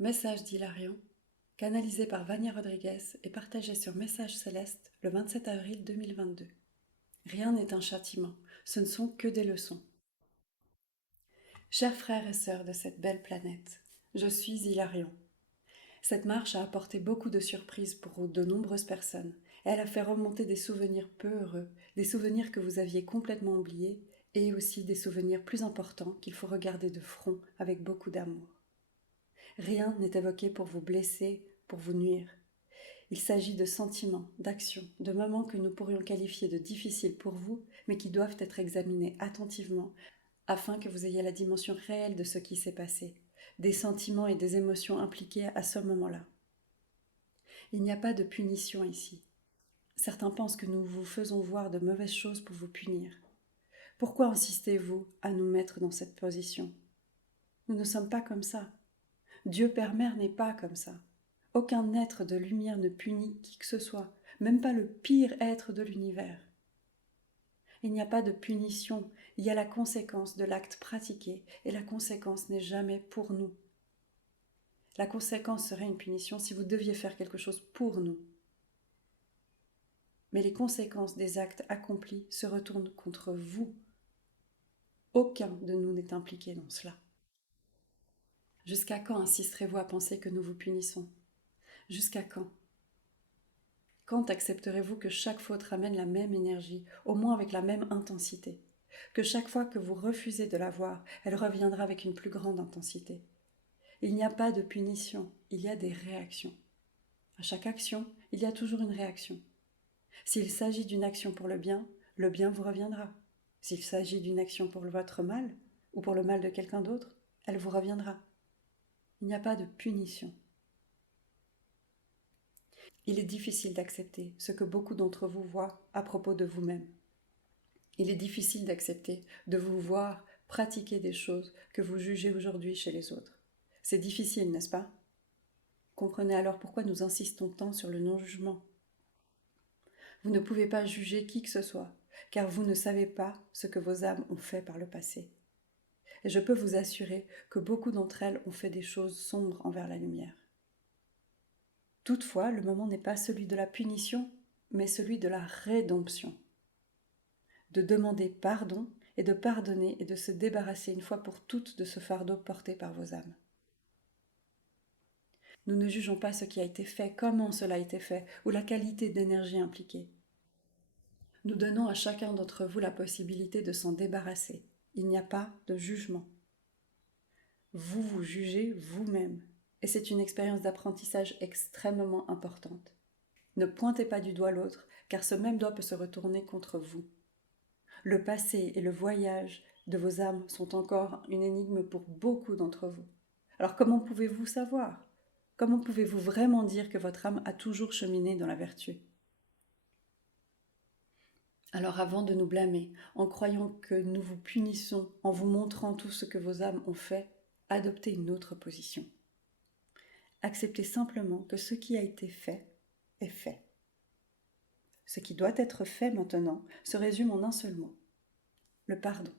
Message d'Hilarion, canalisé par Vania Rodriguez et partagé sur Message Céleste le 27 avril 2022. Rien n'est un châtiment, ce ne sont que des leçons. Chers frères et sœurs de cette belle planète, je suis Hilarion. Cette marche a apporté beaucoup de surprises pour de nombreuses personnes. Elle a fait remonter des souvenirs peu heureux, des souvenirs que vous aviez complètement oubliés, et aussi des souvenirs plus importants qu'il faut regarder de front avec beaucoup d'amour. Rien n'est évoqué pour vous blesser, pour vous nuire. Il s'agit de sentiments, d'actions, de moments que nous pourrions qualifier de difficiles pour vous, mais qui doivent être examinés attentivement afin que vous ayez la dimension réelle de ce qui s'est passé, des sentiments et des émotions impliqués à ce moment-là. Il n'y a pas de punition ici. Certains pensent que nous vous faisons voir de mauvaises choses pour vous punir. Pourquoi insistez-vous à nous mettre dans cette position? Nous ne sommes pas comme ça. Dieu Père Mère n'est pas comme ça. Aucun être de lumière ne punit qui que ce soit, même pas le pire être de l'univers. Il n'y a pas de punition, il y a la conséquence de l'acte pratiqué, et la conséquence n'est jamais pour nous. La conséquence serait une punition si vous deviez faire quelque chose pour nous. Mais les conséquences des actes accomplis se retournent contre vous. Aucun de nous n'est impliqué dans cela. Jusqu'à quand insisterez-vous à penser que nous vous punissons? Jusqu'à quand? Quand accepterez-vous que chaque faute ramène la même énergie, au moins avec la même intensité? Que chaque fois que vous refusez de la voir, elle reviendra avec une plus grande intensité? Il n'y a pas de punition, il y a des réactions. À chaque action, il y a toujours une réaction. S'il s'agit d'une action pour le bien vous reviendra. S'il s'agit d'une action pour votre mal, ou pour le mal de quelqu'un d'autre, elle vous reviendra. Il n'y a pas de punition. Il est difficile d'accepter ce que beaucoup d'entre vous voient à propos de vous-même. Il est difficile d'accepter de vous voir pratiquer des choses que vous jugez aujourd'hui chez les autres. C'est difficile, n'est-ce pas? Comprenez alors pourquoi nous insistons tant sur le non-jugement. Vous ne pouvez pas juger qui que ce soit, car vous ne savez pas ce que vos âmes ont fait par le passé. Et je peux vous assurer que beaucoup d'entre elles ont fait des choses sombres envers la lumière. Toutefois, le moment n'est pas celui de la punition, mais celui de la rédemption. De demander pardon et de pardonner et de se débarrasser une fois pour toutes de ce fardeau porté par vos âmes. Nous ne jugeons pas ce qui a été fait, comment cela a été fait, ou la qualité d'énergie impliquée. Nous donnons à chacun d'entre vous la possibilité de s'en débarrasser. Il n'y a pas de jugement. Vous vous jugez vous-même, et c'est une expérience d'apprentissage extrêmement importante. Ne pointez pas du doigt l'autre, car ce même doigt peut se retourner contre vous. Le passé et le voyage de vos âmes sont encore une énigme pour beaucoup d'entre vous. Alors comment pouvez-vous savoir? Comment pouvez-vous vraiment dire que votre âme a toujours cheminé dans la vertu? Alors avant de nous blâmer, en croyant que nous vous punissons, en vous montrant tout ce que vos âmes ont fait, adoptez une autre position. Acceptez simplement que ce qui a été fait est fait. Ce qui doit être fait maintenant se résume en un seul mot, le pardon.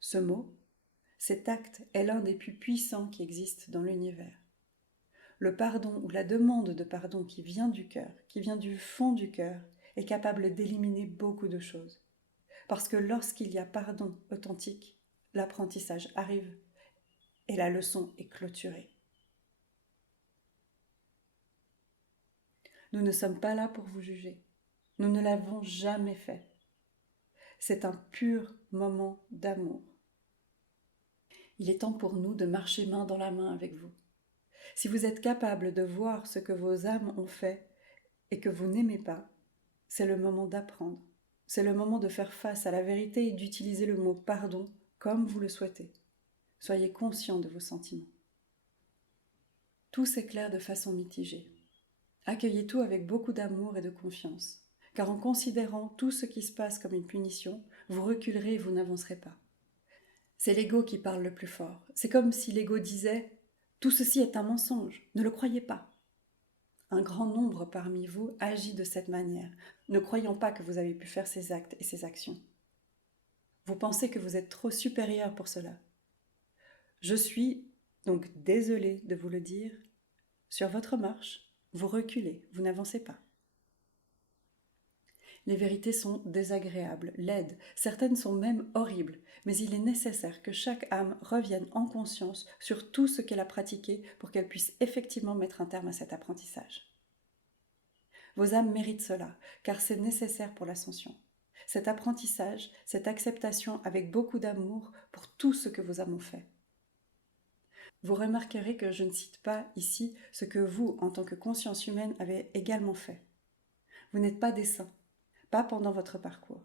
Ce mot, cet acte est l'un des plus puissants qui existent dans l'univers. Le pardon ou la demande de pardon qui vient du cœur, qui vient du fond du cœur, est capable d'éliminer beaucoup de choses. Parce que lorsqu'il y a pardon authentique, l'apprentissage arrive et la leçon est clôturée. Nous ne sommes pas là pour vous juger. Nous ne l'avons jamais fait. C'est un pur moment d'amour. Il est temps pour nous de marcher main dans la main avec vous. Si vous êtes capable de voir ce que vos âmes ont fait et que vous n'aimez pas, c'est le moment d'apprendre. C'est le moment de faire face à la vérité et d'utiliser le mot pardon comme vous le souhaitez. Soyez conscient de vos sentiments. Tout s'éclaire de façon mitigée. Accueillez tout avec beaucoup d'amour et de confiance, car en considérant tout ce qui se passe comme une punition, vous reculerez et vous n'avancerez pas. C'est l'ego qui parle le plus fort. C'est comme si l'ego disait « Tout ceci est un mensonge, ne le croyez pas ». Un grand nombre parmi vous agit de cette manière, ne croyant pas que vous avez pu faire ces actes et ces actions. Vous pensez que vous êtes trop supérieur pour cela. Je suis Donc désolé de vous le dire, sur votre marche, vous reculez, vous n'avancez pas. Les vérités sont désagréables, laides, certaines sont même horribles, mais il est nécessaire que chaque âme revienne en conscience sur tout ce qu'elle a pratiqué pour qu'elle puisse effectivement mettre un terme à cet apprentissage. Vos âmes méritent cela, car c'est nécessaire pour l'ascension. Cet apprentissage, cette acceptation avec beaucoup d'amour pour tout ce que vos âmes ont fait. Vous remarquerez que je ne cite pas ici ce que vous, en tant que conscience humaine, avez également fait. Vous n'êtes pas des saints, pas pendant votre parcours.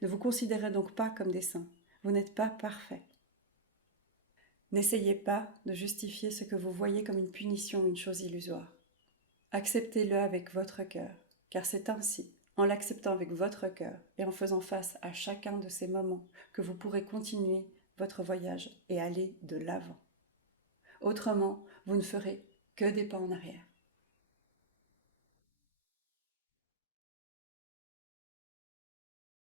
Ne vous considérez donc pas comme des saints. Vous n'êtes pas parfaits. N'essayez pas de justifier ce que vous voyez comme une punition ou une chose illusoire. Acceptez-le avec votre cœur, car c'est ainsi, en l'acceptant avec votre cœur et en faisant face à chacun de ces moments, que vous pourrez continuer votre voyage et aller de l'avant. Autrement, vous ne ferez que des pas en arrière.